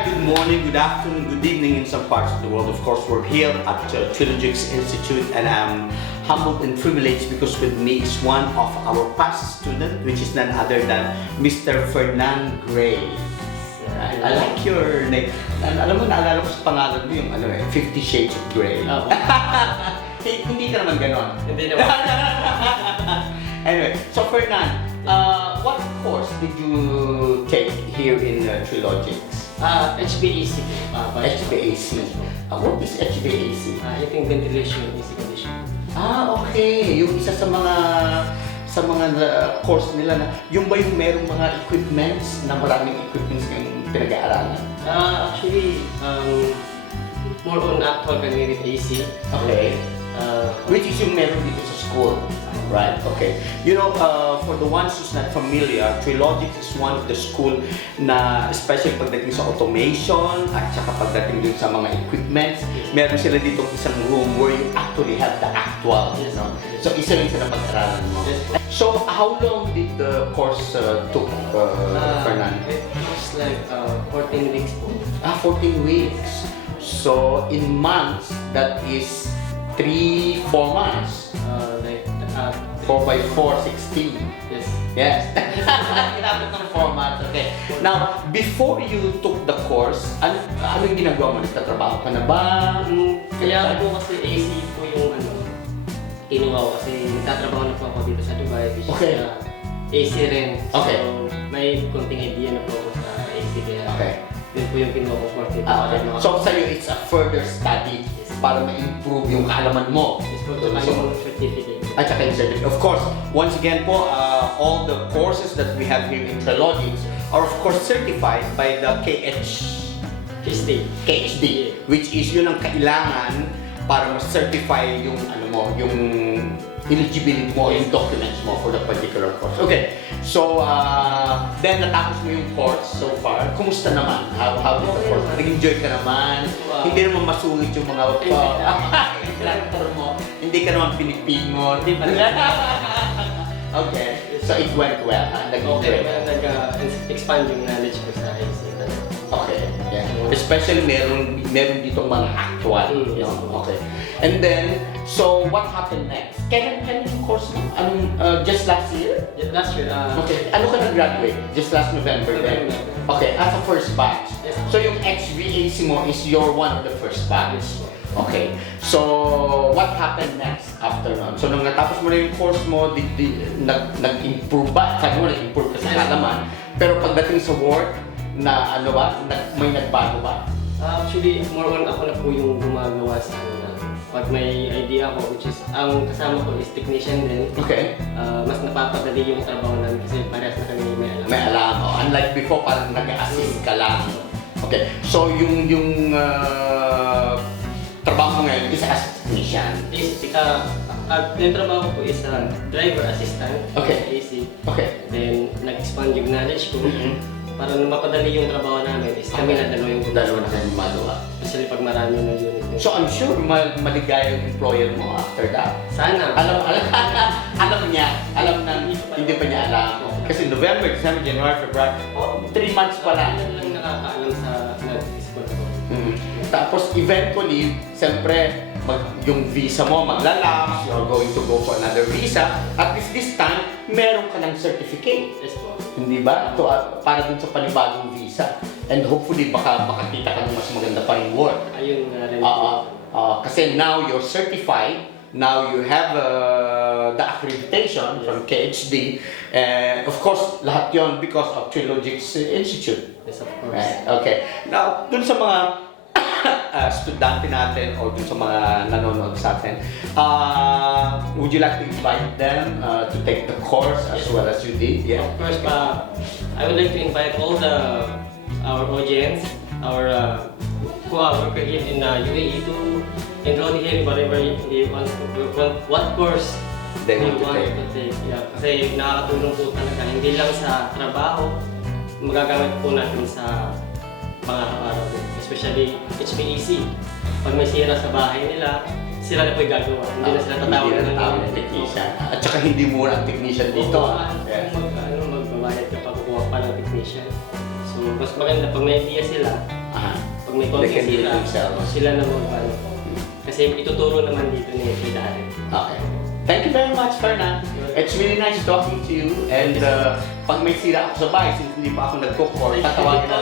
Hi, good morning, good afternoon, good evening in some parts of the world. Of course, we're here at Trilogix Institute, and I'm humbled and privileged because with me is one of our past students, which is none other than Mr. Fernan Gray. I like your name. Alam mo, naalala ko sa pangalan mo yung 50 Shades of Grey. Hindi ka naman ganon. Hindi naman. Anyway, so Fernan, what course did you take here in Trilogix? HVAC. HVAC. What is HVAC? Heating, ventilation, AC condition. Okay. Yung isa sa mga course nila na yung ba yung merong mga equipments na maraming equipments yung pinag-aaralan? Actually, more on actual kanina AC. Okay. Which is yung meron dito sa school. Right, okay. You know, for the ones who's not familiar, Trilogix is one of the school na especially pagdating sa automation at saka pagdating din sa mga equipments, meron sila dito isang room where you actually have the actual, you know? So, isa rin sa napag-aralan mo. So, how long did the course took, Fernando? It was like 14 weeks po. 14 weeks. So, in months, that is 3-4 months. 4 by 4, 16. Yes. Yes. Inabot ng 4 months. Okay. Now, before you took the course, ano yung ginagawa mo? Nagtatrabaho ka na ba? Kaya po kasi AC po yung kinuha ko kasi nagtatrabaho na po ako dito sa Dubai. Which Okay. is, AC rin. Okay. So, may konting idea na po ako sa AC kaya. Okay. Yun po yung kinuha ko for dito. Okay. So, sa'yo, it's a further study para ma-improve yung kaalaman mo. Yes po, tsaka yung certificate. At saka yung certificate. Of course, once again po, all the courses that we have here in Trilogix are of course certified by the KHD, which is yun ang kailangan para ma-certify yung yung eligibility mo, yung documents mo for the particular course. Okay, so then natapos mo yung course so far. Kumusta naman? How did the course? Nag-enjoy ka naman? Hindi naman masulit yung mga instructor mo. Hindi ka naman pinipingon. Okay, so it went well. Okay, nag-expand yung knowledge ko sa AC. Okay, yeah. Especially meron ditong mga actual. Okay. And then, so what happened next? Kailan yung course mo? Just last year? Last year. Okay. Ano ka nag-graduate? Just last November then? Okay, as a first batch. Yes. So yung HVAC mo is your one of the first batch. Okay. So, what happened next after nun? So, nung natapos mo na yung course mo, nag-improve ba? Sabi mo, nag-improve ka sa kalaman. Pero pagdating sa work, may nagbago ba? Actually, more on ako na po yung gumagawa sa pag may idea ako, which is, ang kasama ko is technician din. Okay. Mas napapadali yung trabaho namin kasi parehas na kami may alam. May alam. Unlike before, parang nag-assist ka lang. Okay. So, yung trabaho mo ngayon is as technician. Yung trabaho ko is driver assistant. Okay. AC. Okay. Then, nag-expand yung knowledge ko. Para na mapadali yung trabaho namin is kami na dalawa yung Dalawa na kayo gumagawa. Especially pag marami ng unit. So I'm sure maligaya yung employer mo after that. Sana. Alam niya. Alam na hindi pa niya alam. Kasi November, December, January, February, 3 months pa lang. Ano lang nakakaalam sa nag-school ko. Tapos eventually, siyempre, yung visa mo maglalapse, you're going to go for another visa. At least this time, meron ka ng certificate. Yes po. Hindi ba? Para dun sa panibagong visa. And hopefully, baka makakita ka ng mas maganda pa rin work. Ayun nga rin. Kasi now you're certified, now you have the accreditation from KHD. Of course, lahat yon because of Trilogix Institute. Yes, of course. Right? Okay. Now, dun sa mga estudyante natin o dun sa mga nanonood sa atin, would you like to invite them to take the course as well as you did? Yeah. Of course, I would like to invite all our audience, our who are working here in UAE to enroll here whatever he wants to, what course they want to take. Yeah. Kasi nakakatulong po talaga, hindi lang sa trabaho, magagamit po natin sa mga araw, especially HVAC. Pag may sira sa bahay nila, sila na po yung gagawa. Hindi na sila tatawag ng technician. At saka hindi mura ang technician dito. Magbabayad ka pa kukuha pa ng technician. So, mas maganda pag may idea sila, Pag may They can konting do it sira, themselves. sila na mag-ano. Kasi ituturo naman dito ni Darren. Okay. Thank you very much, Fernan. It's really nice talking to you. And pag may sira ako sa bahay, since hindi pa ako nag-cook or tatawagin na.